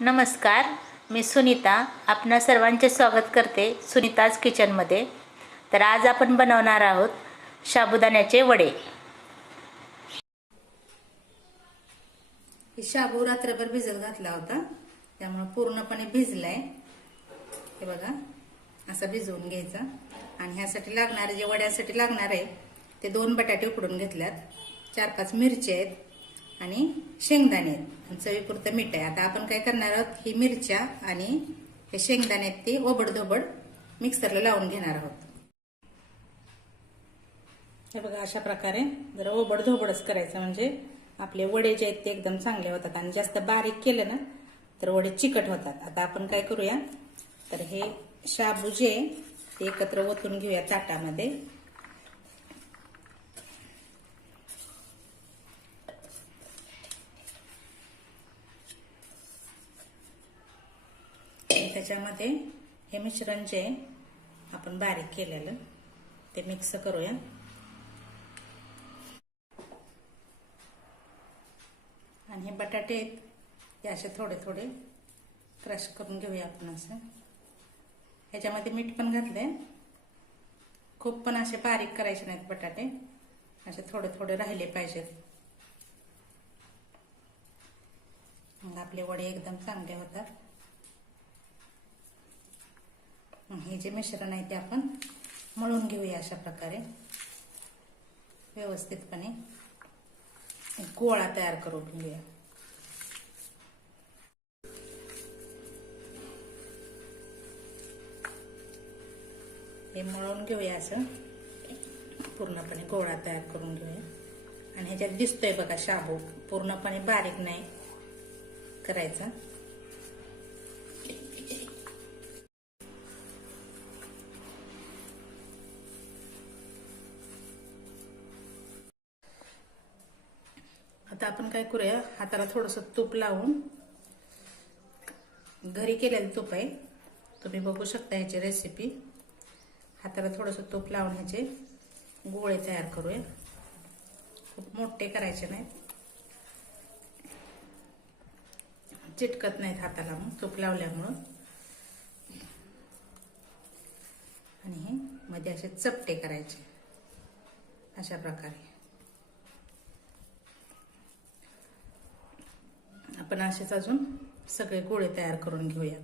नमस्कार, मी सुनीता. आपणा सर्वांचे स्वागत करते सुनीताज किचनमध्ये. तर आज आपण बनवणार आहोत साबुदाण्याचे वडे. हे शाबू रात्रभर भिजत घातला होता, त्यामुळे पूर्णपणे भिजलाय. हे बघा, असं भिजवून घ्यायचा. आणि ह्यासाठी लागणारे, जे वड्यासाठी लागणार आहे ते 2 बटाटे उकडून घेतल्यात, 4-5 मिरच्या आहेत आणि शेंगदाणे आहेत, आणि चवीपुरतं मीठ आहे. आता आपण काय करणार आहोत, ही मिरच्या आणि हे शेंगदाणे आहेत ते ओबडधोबड मिक्सरला लावून घेणार आहोत. हे बघा, अशा प्रकारे जरा ओबडधोबडच करायचं, म्हणजे आपले वडे जे आहेत ते एकदम चांगले होतात. आणि जास्त बारीक केलं ना तर वडे चिकट होतात. आता आपण काय करूया, तर हे शाबू जे आहे ते एकत्र ओतून घेऊया ताटामध्ये. त्याच्यामध्ये हे मिश्रण जे आपण बारीक केलेलं ते मिक्स करूया. आणि हे बटाटे आहेत ते असे थोडे थोडे क्रश करून घेऊया आपण. असं ह्याच्यामध्ये मीठ पण घातलंय. खूप पण असे बारीक करायचे नाहीत बटाटे, असे थोडे थोडे राहिले पाहिजेत, मग आपले वडे एकदम चांगले होतात. हे जे मिश्रण आहे ते आपण मळून घेऊया अशा प्रकारे व्यवस्थितपणे. गोळा तयार करून घेऊया. हे मळून घेऊया, असं पूर्णपणे गोळा तयार करून घेऊया. आणि ह्याच्यात दिसतोय बघा शाबू, पूर्णपणे बारीक नाही करायचा. आता आपण काय करूया, हाताला थोडंसं तूप लावून, घरी केलेलं तूप आहे, तुम्ही बघू शकता ह्याची रेसिपी. हाताला थोडंसं तूप लावून ह्याचे गोळे तयार करूया. खूप मोठे करायचे नाहीत, चिटकत नाहीत हाताला मग तूप लावल्यामुळं. आणि हे मध्ये असे चपटे करायचे अशा प्रकारे. आपण असेच अजून सगळे गोळे तयार करून घेऊयात.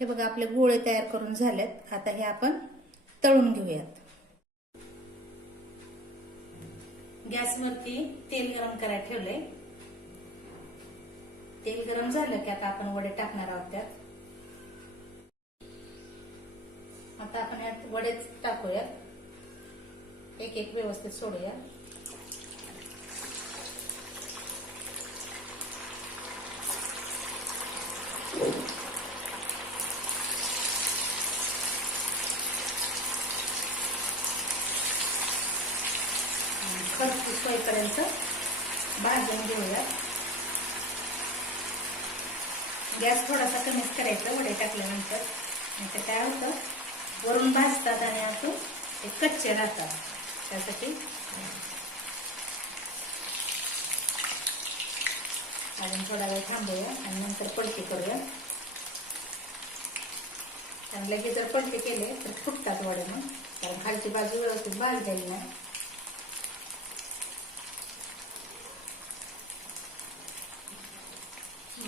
हे बघा, आपले गोळे तयार करून झालेत. आता हे आपण तळून घेऊयात. गॅसवरती तेल गरम करायला ठेवलंय. तेल गरम झालं की आता आपण वडे टाकणार आहोत त्यात. आता आपण यात वडे टाकूया, एक एक व्यवस्थित सोडूया. खरपूस होईपर्यंत भाजून घेऊया. गॅस थोडासा कमीच करायचा वडे टाकल्यानंतर, नाहीतर काय होतं, वरून भाजतात आणि आपण ते कच्चे राहतात. त्यासाठी अजून थोडा वेळ थांबूया आणि नंतर पलटी करूया. आणि लगेच जर पलटी केले तर फुटतात वडे मग, कारण खालची बाजू व्यवस्थित भाजलेली नाही.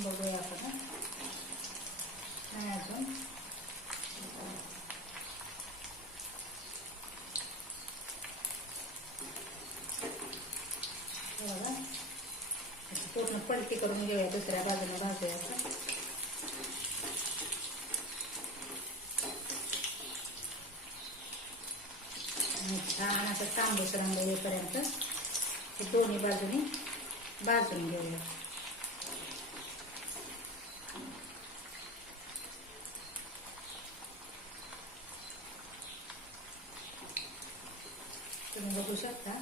बघूया आपण अजून. बघा, पूर्ण पलटी करून घेऊया, दुसऱ्या बाजूने भाजूया. आणि छान असं तांबूस रंग येईपर्यंत हे दोन्ही बाजूने भाजून घेऊया. तुम्ही बघू शकता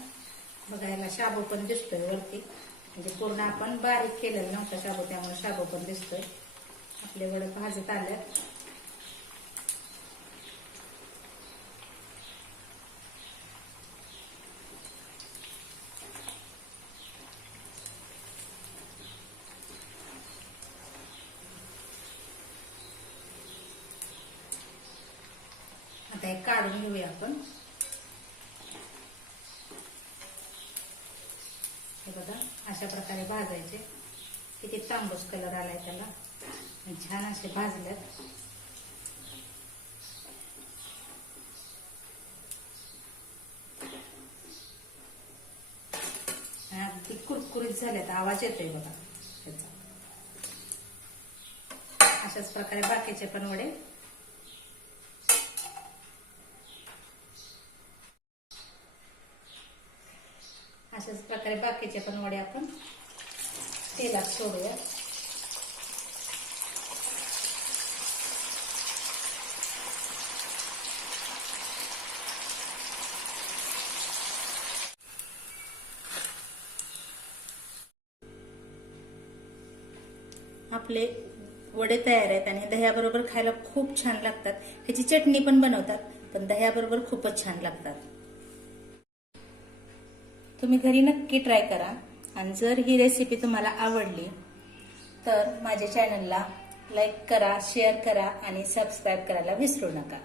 बघायला शाबू पण दिसतोय वरती, म्हणजे पूर्ण आपण बारीक केलेलं नव्हतं शाबू, त्यामुळे शाबू पण दिसतोय. आपले वडे भाजत आल्यात. आता एक काढून घेऊया आपण. हे बघा अशा प्रकारे भाजायचे. किती तांबूस कलर आलाय त्याला, छान असे भाजल्यात. अगदी कुरकुरीत झाल्यात, आवाज येतोय बघा त्याचा. अशाच प्रकारे बाकीचे पण वडे आपण तेलात सोडूया. आपले वडे तयार आहेत आणि दह्याबरोबर खायला खूप छान लागतात. ह्याची चटणी पण बनवतात, पण दह्याबरोबर खूपच छान लागतात. तुम्ही घरी नक्की ट्राय करा. आणि जर ही रेसिपी तुम्हाला आवडली तर माझ्या चॅनलला लाईक करा, शेअर करा आणि सबस्क्राईब करायला विसरू नका.